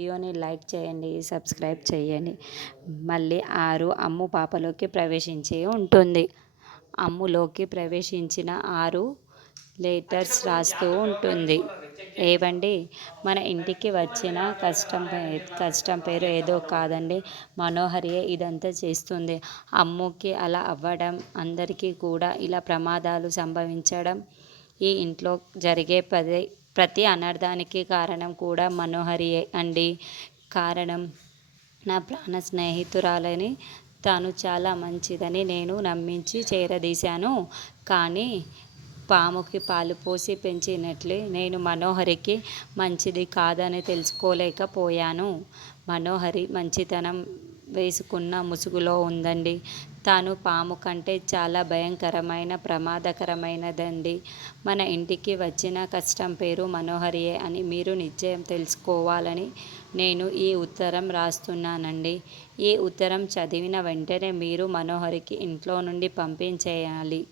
వీడియోని లైక్ చేయండి, సబ్స్క్రైబ్ చేయండి. మళ్ళీ 6 అమ్ము పాపలోకి ప్రవేశించి ఉంటుంది. అమ్ములోకి ప్రవేశించిన 6 లెటర్స్ రాస్తూ ఉంటుంది. ఏవండి, మన ఇంటికి వచ్చిన కష్టం పేరు ఏదో కాదండి, మనోహరియే ఇదంతా చేస్తుంది. అమ్ముకి అలా అవ్వడం, అందరికీ కూడా ఇలా ప్రమాదాలు సంభవించడం, ఈ ఇంట్లో జరిగే ప్రతి అనర్థానికి కారణం కూడా మనోహరియే అండి. కారణం, నా ప్రాణ స్నేహితురాలని, తాను చాలా మంచిదని నేను నమ్మించి చేరదీశాను. కానీ పాముకి పాలు పోసి పెంచినట్లే నేను మనోహరికి మంచిది కాదని తెలుసుకోలేకపోయాను. మనోహరి మంచితనం వేసుకున్న ముసుగులో ఉందండి. తాను పాము కంటే చాలా భయంకరమైన, ప్రమాదకరమైనదండి. మన ఇంటికి వచ్చిన కష్టం పేరు మనోహరియే అని మీరు నిశ్చయం తెలుసుకోవాలని నేను ఈ ఉత్తరం రాస్తున్నానండి. ఈ ఉత్తరం చదివిన వెంటనే మీరు మనోహరికి ఇంట్లో నుండి పంపించేయాలి.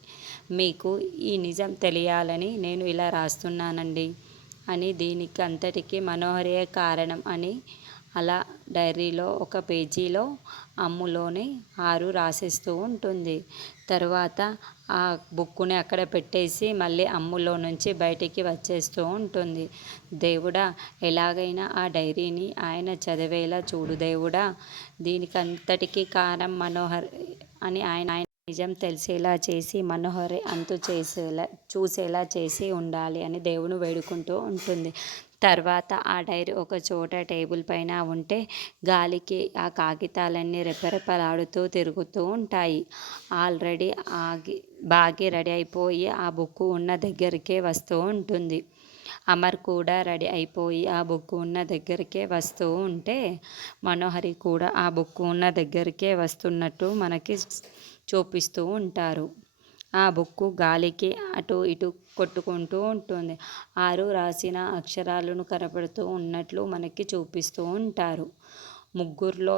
మీకు ఈ నిజం తెలియాలని నేను ఇలా రాస్తున్నానండి అని, దీనికి అంతటికీ మనోహరియే కారణం అని అలా డైరీలో ఒక పేజీలో అమ్ములోని 6 రాసేస్తూ ఉంటుంది. తర్వాత ఆ బుక్కుని అక్కడ పెట్టేసి మళ్ళీ అమ్ములో నుంచి బయటికి వచ్చేస్తూ ఉంటుంది. దేవుడా, ఎలాగైనా ఆ డైరీని ఆయన చదివేలా చూడు దేవుడా, దీనికంతటికీ కారణం మనోహర్ అని ఆయన నిజం తెలిసేలా చేసి మనోహరి అంతు చూసేలా చేసి ఉండాలి అని దేవుని వేడుకుంటూ ఉంటుంది. తర్వాత ఆ డైరీ ఒక చోట టేబుల్ పైన ఉంటే గాలికి ఆ కాగితాలన్నీ రెపరెపలాడుతూ తిరుగుతూ ఉంటాయి. ఆల్రెడీ బాగి రెడీ అయిపోయి ఆ బుక్ ఉన్న దగ్గరికే వస్తూ ఉంటుంది. అమర్ కూడా రెడీ అయిపోయి ఆ బుక్ ఉన్న దగ్గరికే వస్తూ ఉంటే మనోహరి కూడా ఆ బుక్ ఉన్న దగ్గరికే వస్తున్నట్టు మనకి చూపిస్తూ ఉంటారు. ఆ బుక్కు గాలికి అటు ఇటు కొట్టుకుంటూ ఉంటుంది. 6 రాసిన అక్షరాలను కనపడుతూ ఉన్నట్లు మనకి చూపిస్తూ ఉంటారు. ముగ్గురులో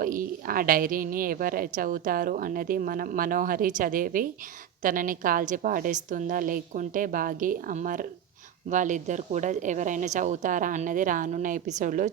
ఆ డైరీని ఎవరు చదువుతారు అన్నది మనోహరి చదివి తనని కాల్చి పాడేస్తుందా, లేకుంటే బాగి, అమర్ వాళ్ళిద్దరు కూడా ఎవరైనా చదువుతారా అన్నది రానున్న ఎపిసోడ్లో